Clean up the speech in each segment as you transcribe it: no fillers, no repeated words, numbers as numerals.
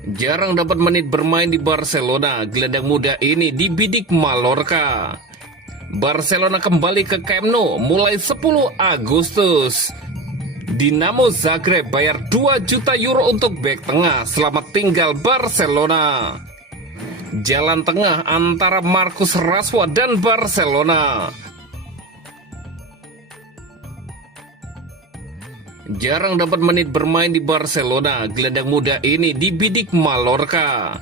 Jarang dapat menit bermain di Barcelona, gelandang muda ini dibidik Mallorca. Barcelona kembali ke Camp Nou mulai 10 Agustus. Dinamo Zagreb bayar 2 juta euro untuk bek tengah selamat tinggal Barcelona. Jalan tengah antara Marcus Rashford dan Barcelona. Jarang dapat menit bermain di Barcelona, gelandang muda ini dibidik Mallorca.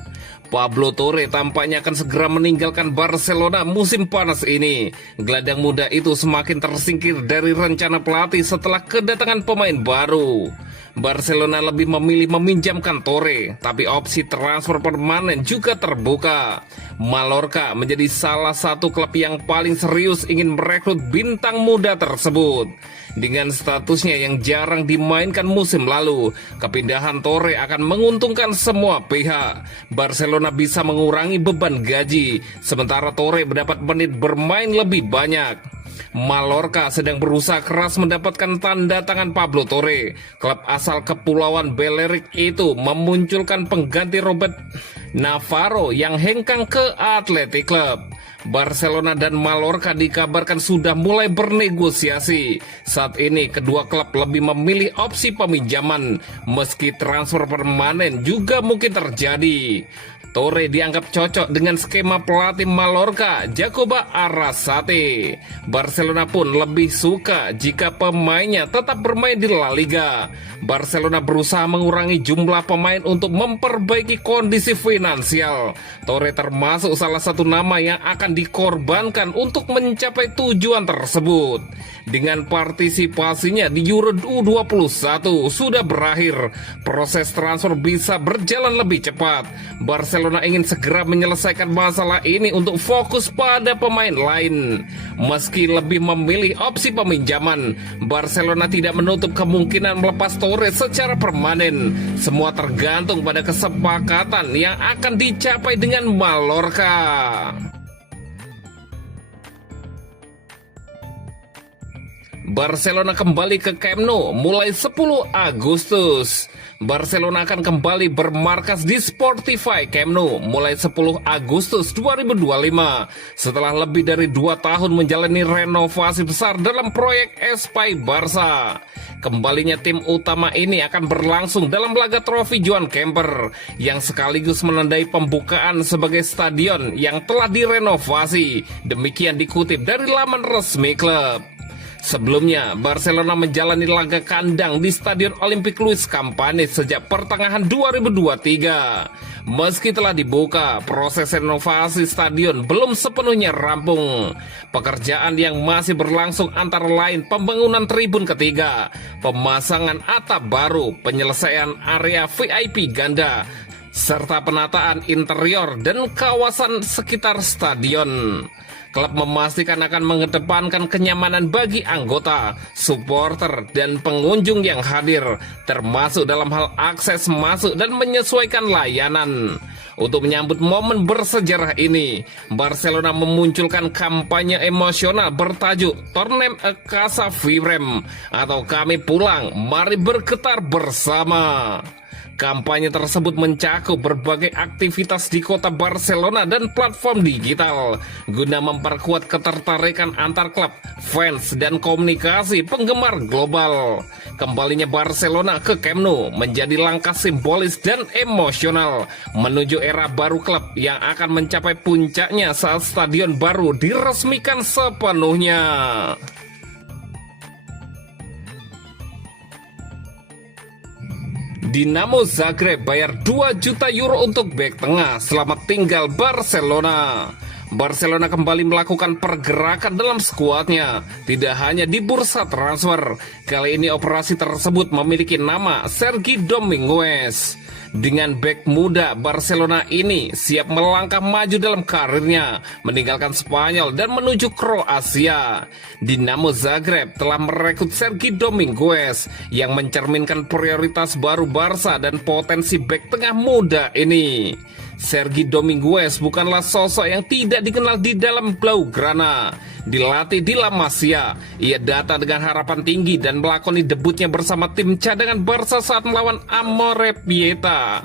Pablo Torre tampaknya akan segera meninggalkan Barcelona musim panas ini. Gelandang muda itu semakin tersingkir dari rencana pelatih setelah kedatangan pemain baru. Barcelona lebih memilih meminjamkan Torre, tapi opsi transfer permanen juga terbuka. Mallorca menjadi salah satu klub yang paling serius ingin merekrut bintang muda tersebut. Dengan statusnya yang jarang dimainkan musim lalu, kepindahan Torre akan menguntungkan semua pihak. Barcelona bisa mengurangi beban gaji, sementara Torre mendapat menit bermain lebih banyak. Mallorca sedang berusaha keras mendapatkan tanda tangan Pablo Torre. Klub asal Kepulauan Balearic itu memunculkan pengganti Robert Navarro yang hengkang ke Athletic Club. Barcelona dan Mallorca dikabarkan sudah mulai bernegosiasi. Saat ini kedua klub lebih memilih opsi peminjaman, meski transfer permanen juga mungkin terjadi. Torre dianggap cocok dengan skema pelatih Mallorca, Jacoba Arrasate. Barcelona pun lebih suka jika pemainnya tetap bermain di La Liga. Barcelona berusaha mengurangi jumlah pemain untuk memperbaiki kondisi finansial. Torre termasuk salah satu nama yang akan dikorbankan untuk mencapai tujuan tersebut. Dengan partisipasinya di Euro U21 sudah berakhir, proses transfer bisa berjalan lebih cepat. Barcelona ingin segera menyelesaikan masalah ini untuk fokus pada pemain lain. Meski lebih memilih opsi peminjaman, Barcelona tidak menutup kemungkinan melepas Torre secara permanen. Semua tergantung pada kesepakatan yang akan dicapai dengan Mallorca. Barcelona kembali ke Camp Nou mulai 10 Agustus. Barcelona akan kembali bermarkas di Sportify Camp Nou mulai 10 Agustus 2025 setelah lebih dari 2 tahun menjalani renovasi besar dalam proyek Espai Barça. Kembalinya tim utama ini akan berlangsung dalam laga trofi Joan Kemper yang sekaligus menandai pembukaan sebagai stadion yang telah direnovasi. Demikian dikutip dari laman resmi klub. Sebelumnya, Barcelona menjalani laga kandang di Stadion Olympic Luis Companys sejak pertengahan 2023. Meski telah dibuka, proses renovasi stadion belum sepenuhnya rampung. Pekerjaan yang masih berlangsung antara lain pembangunan tribun ketiga, pemasangan atap baru, penyelesaian area VIP ganda, serta penataan interior dan kawasan sekitar stadion. Klub memastikan akan mengedepankan kenyamanan bagi anggota, supporter, dan pengunjung yang hadir, termasuk dalam hal akses masuk dan menyesuaikan layanan. Untuk menyambut momen bersejarah ini, Barcelona memunculkan kampanye emosional bertajuk Tornem a Casa Vibrem atau Kami Pulang, Mari Bergetar Bersama. Kampanye tersebut mencakup berbagai aktivitas di kota Barcelona dan platform digital guna memperkuat ketertarikan antar klub, fans, dan komunikasi penggemar global. Kembalinya Barcelona ke Camp Nou menjadi langkah simbolis dan emosional menuju era baru klub yang akan mencapai puncaknya saat stadion baru diresmikan sepenuhnya. Dinamo Zagreb bayar 2 juta euro untuk bek tengah selamat tinggal Barcelona. Barcelona kembali melakukan pergerakan dalam skuadnya, tidak hanya di bursa transfer. Kali ini operasi tersebut memiliki nama Sergi Dominguez. Dengan bek muda, Barcelona ini siap melangkah maju dalam karirnya, meninggalkan Spanyol dan menuju Kroasia. Dinamo Zagreb telah merekrut Sergi Dominguez yang mencerminkan prioritas baru Barca dan potensi bek tengah muda ini. Sergi Dominguez bukanlah sosok yang tidak dikenal di dalam Blaugrana. Dilatih di La Masia, ia datang dengan harapan tinggi dan melakoni debutnya bersama tim cadangan Barca saat melawan Amorebieta.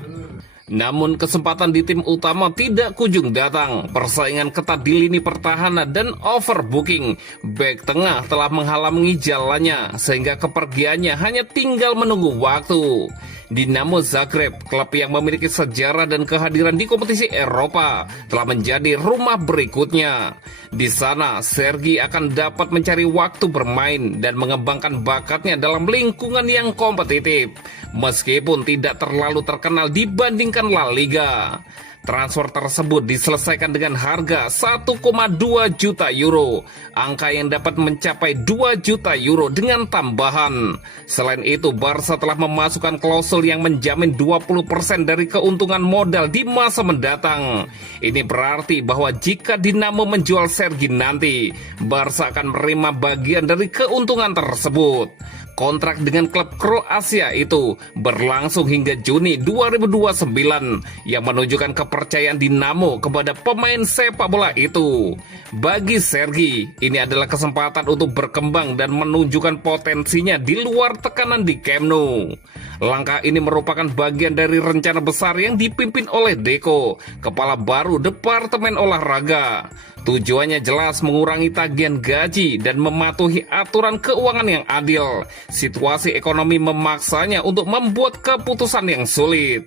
Namun kesempatan di tim utama tidak kunjung datang. Persaingan ketat di lini pertahanan dan overbooking. Bek tengah telah menghalangi jalannya sehingga kepergiannya hanya tinggal menunggu waktu. Dinamo Zagreb, klub yang memiliki sejarah dan kehadiran di kompetisi Eropa, telah menjadi rumah berikutnya. Di sana, Sergi akan dapat mencari waktu bermain dan mengembangkan bakatnya dalam lingkungan yang kompetitif, meskipun tidak terlalu terkenal dibandingkan La Liga. Transfer tersebut diselesaikan dengan harga 1,2 juta euro, angka yang dapat mencapai 2 juta euro dengan tambahan. Selain itu, Barca telah memasukkan klausul yang menjamin 20% dari keuntungan modal di masa mendatang. Ini berarti bahwa jika Dinamo menjual Sergi nanti, Barca akan menerima bagian dari keuntungan tersebut. Kontrak dengan klub Kroasia itu berlangsung hingga Juni 2029 yang menunjukkan kepercayaan Dinamo kepada pemain sepak bola itu. Bagi Sergi, ini adalah kesempatan untuk berkembang dan menunjukkan potensinya di luar tekanan di Camp Nou. Langkah ini merupakan bagian dari rencana besar yang dipimpin oleh Deco, kepala baru Departemen Olahraga. Tujuannya jelas mengurangi tagihan gaji dan mematuhi aturan keuangan yang adil. Situasi ekonomi memaksanya untuk membuat keputusan yang sulit.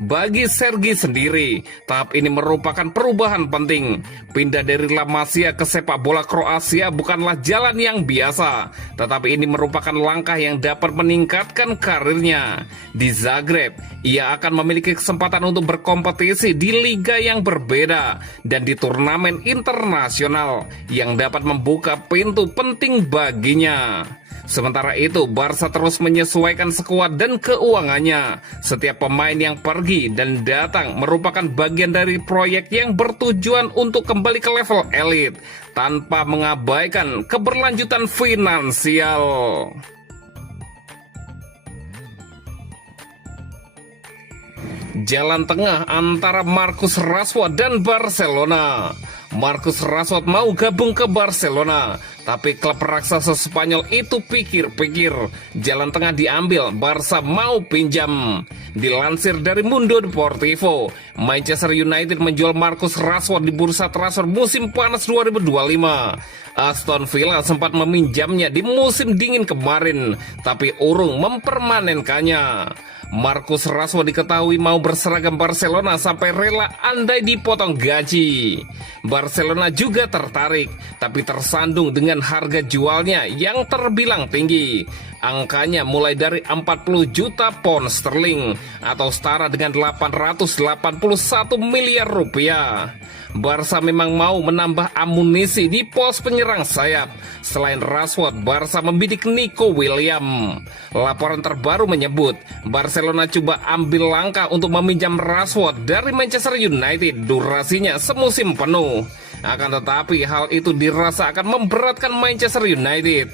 Bagi Sergi sendiri, tahap ini merupakan perubahan penting. Pindah dari La Masia ke sepak bola Kroasia bukanlah jalan yang biasa, tetapi ini merupakan langkah yang dapat meningkatkan karirnya. Di Zagreb, ia akan memiliki kesempatan untuk berkompetisi di liga yang berbeda dan di turnamen internasional yang dapat membuka pintu penting baginya. Sementara itu, Barca terus menyesuaikan skuad dan keuangannya. Setiap pemain yang pergi dan datang merupakan bagian dari proyek yang bertujuan untuk kembali ke level elit, tanpa mengabaikan keberlanjutan finansial. Jalan tengah antara Marcus Rashford dan Barcelona. Marcus Rashford mau gabung ke Barcelona, tapi klub raksasa Spanyol itu pikir-pikir. Jalan tengah diambil, Barca mau pinjam. Dilansir dari Mundo Deportivo, Manchester United menjual Marcus Rashford di bursa transfer musim panas 2025. Aston Villa sempat meminjamnya di musim dingin kemarin, tapi urung mempermanenkannya. Marcus Rashford diketahui mau berseragam Barcelona sampai rela andai dipotong gaji. Barcelona juga tertarik, tapi tersandung dengan harga jualnya yang terbilang tinggi. Angkanya mulai dari 40 juta pound sterling atau setara dengan 881 miliar rupiah. Barca memang mau menambah amunisi di pos penyerang sayap. Selain Rashford, Barca membidik Nico Williams. Laporan terbaru menyebut Barcelona coba ambil langkah untuk meminjam Rashford dari Manchester United, durasinya semusim penuh. Akan tetapi hal itu dirasa akan memberatkan Manchester United.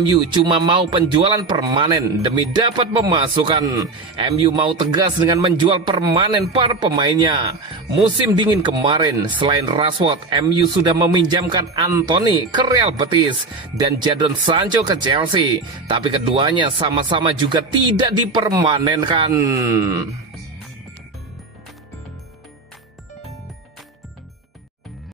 MU cuma mau penjualan permanen demi dapat pemasukan. MU mau tegas dengan menjual permanen para pemainnya. Musim dingin kemarin, selain Rashford, MU sudah meminjamkan Anthony ke Real Betis dan Jadon Sancho ke Chelsea. Tapi keduanya sama-sama juga tidak dipermanenkan.